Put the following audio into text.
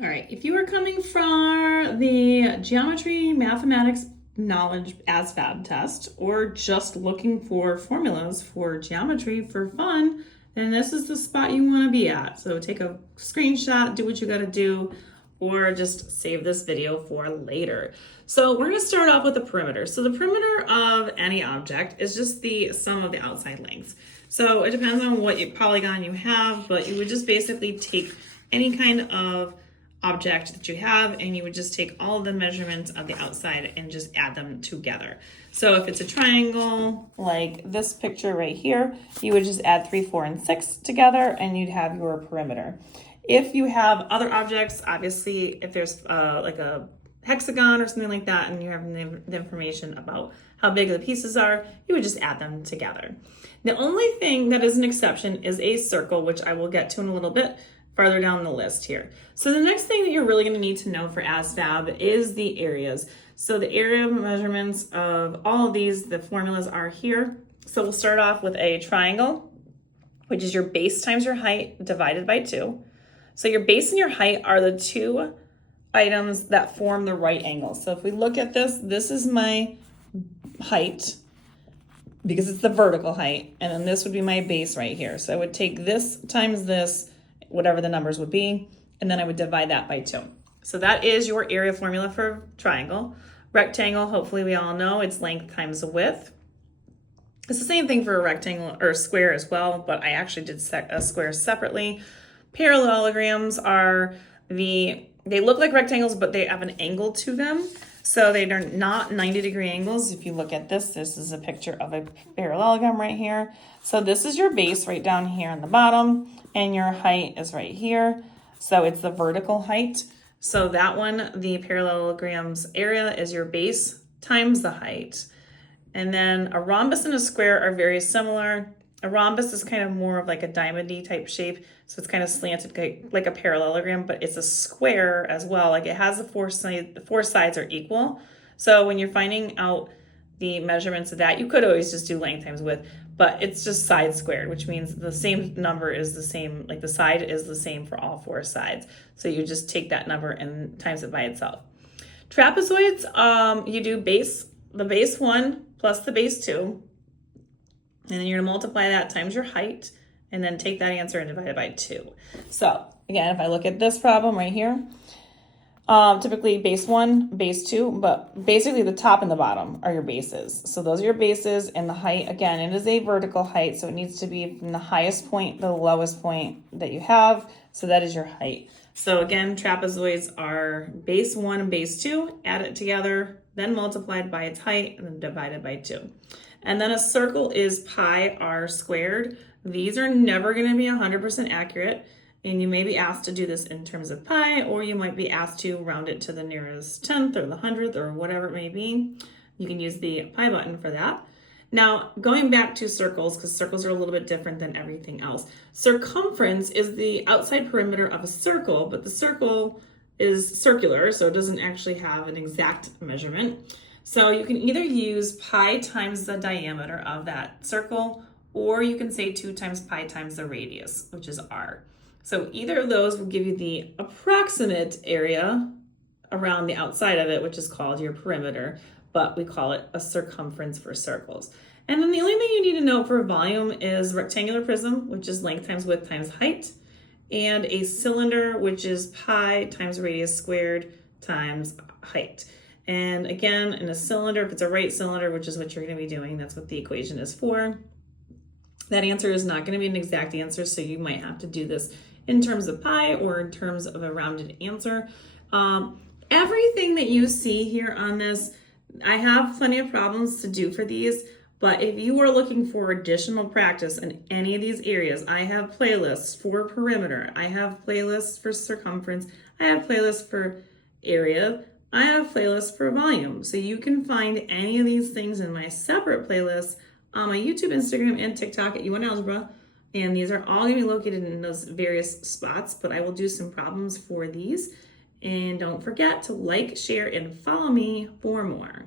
All right, if you are coming for the geometry mathematics knowledge ASVAB test or just looking for formulas for geometry for fun, then this is the spot you want to be at. So take a screenshot, do what you got to do, or just save this video for later. So we're going to start off with the perimeter. So the perimeter of any object is just the sum of the outside lengths. So it depends on what polygon you have, but you would just basically take any kind of object that you have and you would just take all of the measurements of the outside and just add them together. So if it's a triangle like this picture right here, you would just add 3, 4, and 6 together and you'd have your perimeter. If you have other objects, obviously if there's like a hexagon or something like that and you have the information about how big the pieces are, you would just add them together. The only thing that is an exception is a circle, which I will get to in a little bit farther down the list here. So the next thing that you're really going to need to know for ASVAB is the areas. So the area measurements of all of these, the formulas are here. So we'll start off with a triangle, which is your base times your height divided by 2. So your base and your height are the two items that form the right angle. So if we look at this, this is my height because it's the vertical height, and then this would be my base right here. So I would take this times this, whatever the numbers would be, and then I would divide that by 2. So that is your area formula for triangle. Rectangle, hopefully we all know, it's length times the width. It's the same thing for a rectangle or a square as well, but I actually did a square separately. Parallelograms are they look like rectangles, but they have an angle to them. So they are not 90-degree angles. If you look at this, this is a picture of a parallelogram right here. So this is your base right down here on the bottom, and your height is right here. So it's the vertical height. So that one, the parallelogram's area is your base times the height. And then a rhombus and a square are very similar. A rhombus is kind of more of like a diamond-y type shape. So it's kind of slanted like a parallelogram, but it's a square as well. Like it has the four sides are equal. So when you're finding out the measurements of that, you could always just do length times width, but it's just side squared, which means the same number is the same, like the side is the same for all 4 sides. So you just take that number and times it by itself. Trapezoids, you do the base 1 plus the base 2, and then you're gonna multiply that times your height, and then take that answer and divide it by 2. So again, if I look at this problem right here, typically base 1, base 2, but basically the top and the bottom are your bases. So those are your bases, and the height, again, it is a vertical height, so it needs to be from the highest point to the lowest point that you have. So that is your height. So again, trapezoids are base 1 and base 2, add it together, then multiplied by its height, and then divided by 2. And then a circle is pi r squared. These are never going to be 100% accurate, and you may be asked to do this in terms of pi, or you might be asked to round it to the nearest 10th or the 100th or whatever it may be. You can use the pi button for that. Now, going back to circles, because circles are a little bit different than everything else. Circumference is the outside perimeter of a circle, but the circle is circular, so it doesn't actually have an exact measurement. So you can either use pi times the diameter of that circle, or you can say 2 times pi times the radius, which is r. So either of those will give you the approximate area around the outside of it, which is called your perimeter, but we call it a circumference for circles. And then the only thing you need to know for volume is rectangular prism, which is length times width times height, and a cylinder, which is pi times radius squared times height. And again, in a cylinder, if it's a right cylinder, which is what you're going to be doing, that's what the equation is for. That answer is not going to be an exact answer, so you might have to do this in terms of pi or in terms of a rounded answer. Everything that you see here on this, I have plenty of problems to do for these, but if you are looking for additional practice in any of these areas, I have playlists for perimeter, I have playlists for circumference, I have playlists for area, I have playlists for volume. So you can find any of these things in my separate playlists on my YouTube, Instagram, and TikTok at YouWantAlgebra. And these are all going to be located in those various spots, but I will do some problems for these. And don't forget to like, share, and follow me for more.